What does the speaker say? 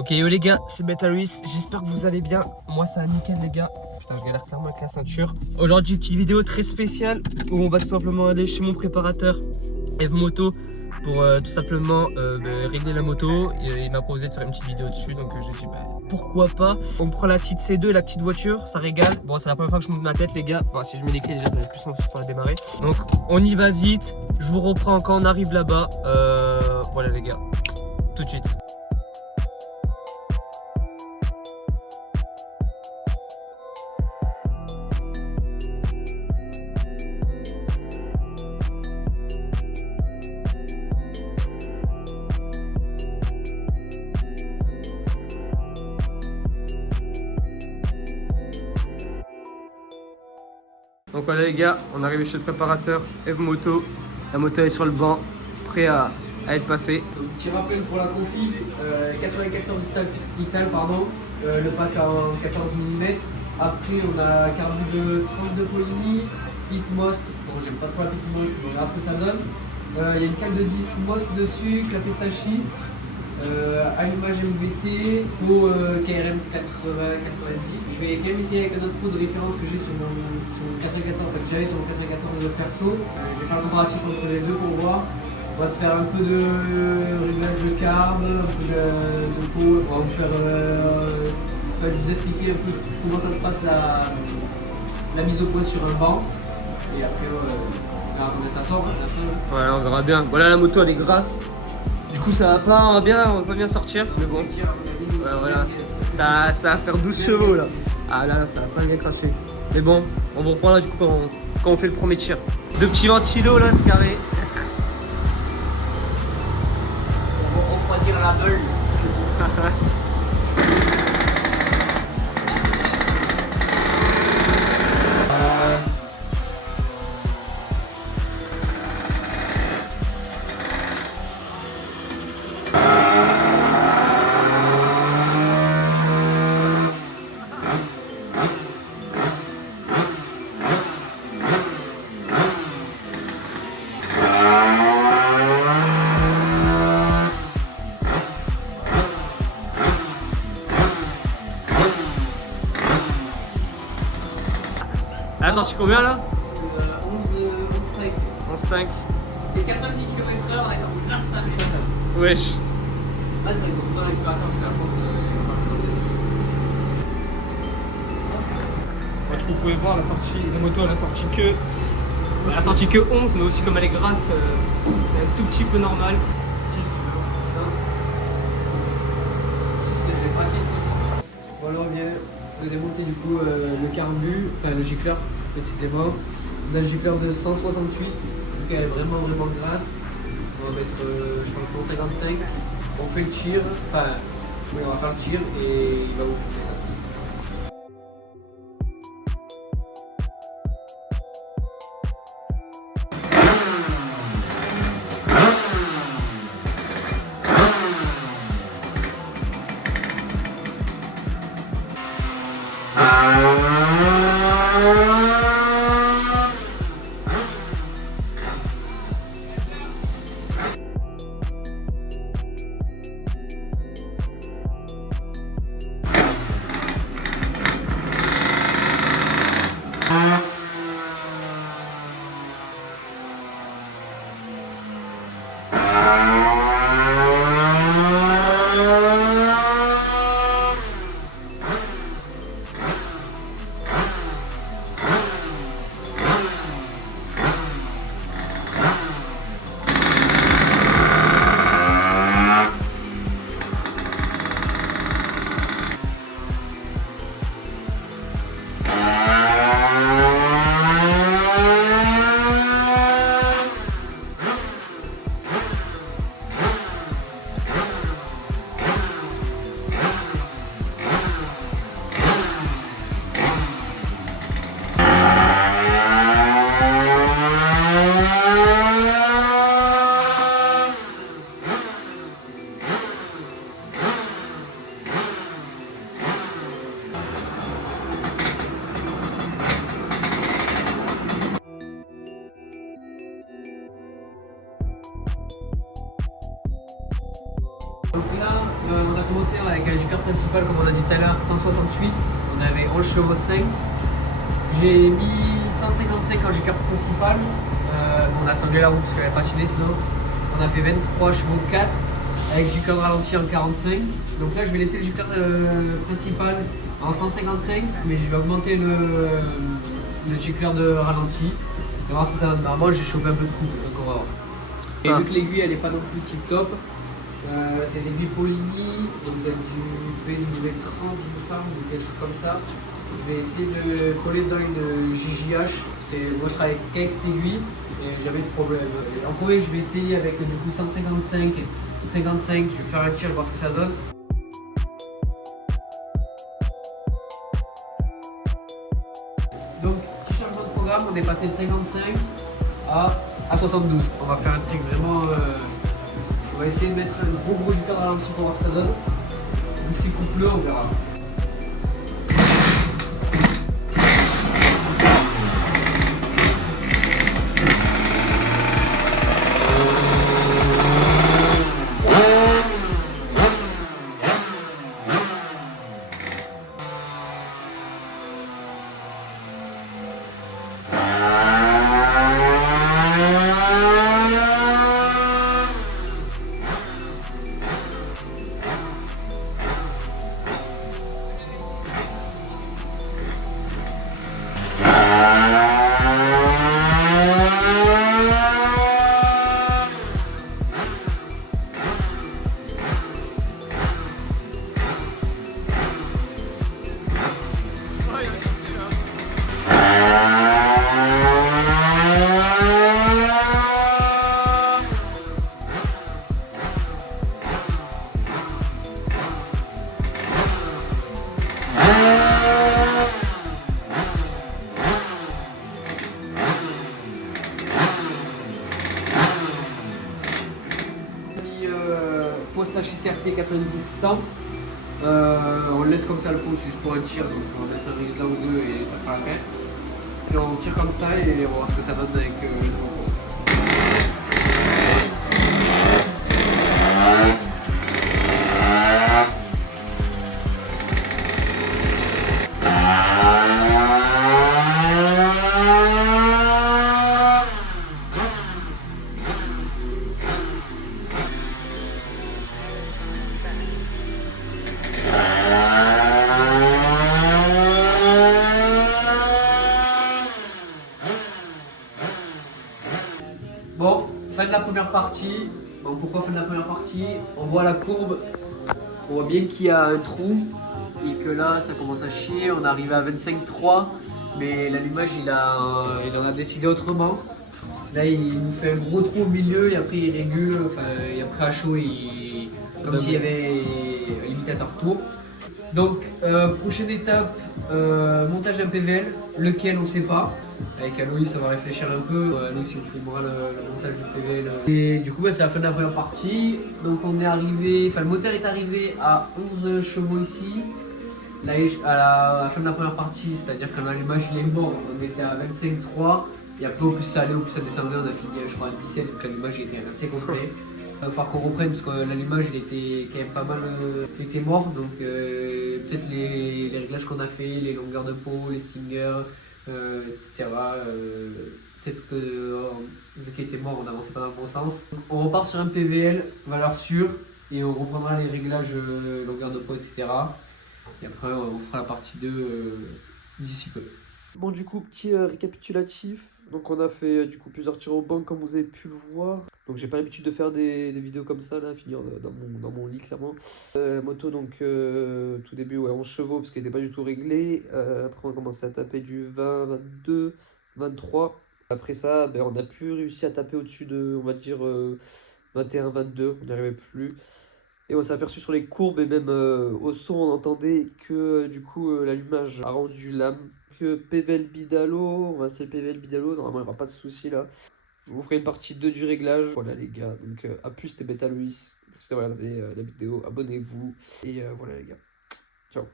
Ok yo les gars, c'est Betaluis, j'espère que vous allez bien. Moi ça va nickel les gars. Putain je galère clairement avec la ceinture. Aujourd'hui une petite vidéo très spéciale où on va tout simplement aller chez mon préparateur Eve Moto pour tout simplement régler la moto. Il m'a proposé de faire une petite vidéo dessus, donc j'ai dit pourquoi pas. On prend la petite C2, la petite voiture, ça régale. Bon c'est la première fois que je mouve ma tête les gars. Bon, si je mets les clés déjà ça va être plus simple pour la démarrer. Donc on y va vite, je vous reprends quand on arrive là-bas. Voilà les gars, tout de suite. Donc voilà les gars, on est arrivé chez le préparateur Eve Moto. La moto est sur le banc, prêt à être passée. Donc, petit rappel pour la config, 94 Ital, pardon, le pack en 14 mm. Après on a carbu de 32 Polini, Hitmost, bon j'aime pas trop la Hitmost, mais on verra ce que ça donne. Il y a une cale de 10 Most dessus, clapet Stachis. Allumage MVT au KRM 80-90. Je vais quand même essayer avec un autre pot de référence que j'ai sur mon 94. En fait, j'allais sur mon 94 perso. Je vais faire un comparatif entre les deux pour voir. On va se faire un peu de réglage de carb, un peu de pot. On va vous faire. Je vais vous expliquer un peu comment ça se passe la mise au point sur un banc. Et après, on verra comment ça sort à la fin. Voilà, on verra bien. Voilà, la moto elle est grasse. Du coup ça on va pas bien sortir, mais bon, voilà, ça va faire 12 chevaux là. Ah là, ça va pas bien crasser. Mais bon, on vous reprend là du coup quand on fait le premier tir. Deux petits ventilos là, c'est carré. On refroidir la meule. Elle a sorti combien là 11,5. Et 90 km/h avec un place ça fait. Wesh. Là c'est comme ça récupérateur parce que la force du coup vous pouvez voir la moto elle a sorti que 11, mais aussi comme elle est grasse, c'est un tout petit peu normal. 6 c'est pas 6. Voilà on a démonté du coup le carbu, enfin le gicleur précisément. On a le gicleur de 168, donc elle est vraiment grasse. On va mettre je pense 155. On fait le tir, enfin oui on va faire le tir et il va vous faire ça. Donc là, on a commencé avec un Jupiter principal, comme on a dit tout à l'heure, 168. On avait 11 chevaux 5. J'ai mis 155 en Jupiter principal. On a sanglé la roue parce qu'elle avait patiné sinon. On a fait 23 chevaux 4 avec Jupiter de ralenti en 45. Donc là, je vais laisser le Jupiter principal en 155, mais je vais augmenter le Jupiter de ralenti. On va voir ce que ça donne. Normalement, j'ai chopé un peu de coupe, donc on va voir. Et vu que l'aiguille elle est pas non plus tip top, c'est des aiguilles Polini, donc ça a du P30 il me semble, ou quelque chose comme ça. Je vais essayer de coller dans une JJH. Moi je travaille qu'avec cette aiguille et jamais de problème. En premier je vais essayer avec du coup 155, 55, je vais faire un tir, voir ce que ça donne. Donc petit changement de programme, on est passé de 55 à 72. On va faire un truc vraiment. On va essayer de mettre un gros Jupiter ralenti pour voir ce que ça donne. Donc si coupe-le, on verra. Post HCRT 90-100. On laisse comme ça le pot juste pour un tir, donc on laisse un réglage ou deux et ça fera l'affaire. Puis on tire comme ça et on va voir ce que ça donne avec le nouveau pot. Bon, fin de la première partie. Bon, pourquoi fin de la première partie? On voit la courbe, on voit bien qu'il y a un trou et que là ça commence à chier. On est arrivé à 25,3, mais l'allumage il en a décidé autrement. Là il nous fait un gros trou au milieu et après il régule, enfin et après à chaud comme s'il y avait un limitateur tour. Donc prochaine étape, montage d'un PVL, lequel on ne sait pas. Avec Aloïs on va réfléchir un peu, Aloïs il nous filmera le montage du PVL. Et du coup c'est la fin de la première partie, donc on est arrivé, enfin le moteur est arrivé à 11 chevaux ici. Là à la fin de la première partie, c'est-à-dire que l'allumage il est mort, on était à 25,3 et après au plus ça allait, au plus ça descendait, on a fini je crois à 17, donc l'allumage était assez complet. Il va falloir qu'on reprenne parce que l'allumage il était quand même pas mal il était mort, donc peut-être les réglages qu'on a fait, les longueurs de peau, les singers, etc. Peut-être que vu qu'il était mort on n'avançait pas dans le bon sens. On repart sur un PVL, valeur sûre, et on reprendra les réglages longueur de peau, etc. Et après on fera la partie 2 d'ici peu. Bon, du coup, petit récapitulatif. Donc on a fait du coup plusieurs tirs au banc comme vous avez pu le voir. Donc j'ai pas l'habitude de faire des vidéos comme ça là, finir dans mon lit clairement. Moto donc tout début ouais 11 chevaux parce qu'elle n'était pas du tout réglée. Après on a commencé à taper du 20, 22, 23. Après ça ben, on a plus réussi à taper au-dessus de on va dire 21, 22, on n'y arrivait plus. Et on s'est aperçu sur les courbes et même au son on entendait que du coup l'allumage a rendu l'âme. PVL Bidalo, on va installer PVL Bidalo, normalement il n'y aura pas de souci là. Je vous ferai une partie 2 du réglage. Voilà les gars, donc à plus c'était Beta Loïs. Merci d'avoir regardé la vidéo, abonnez-vous. Et voilà les gars, ciao.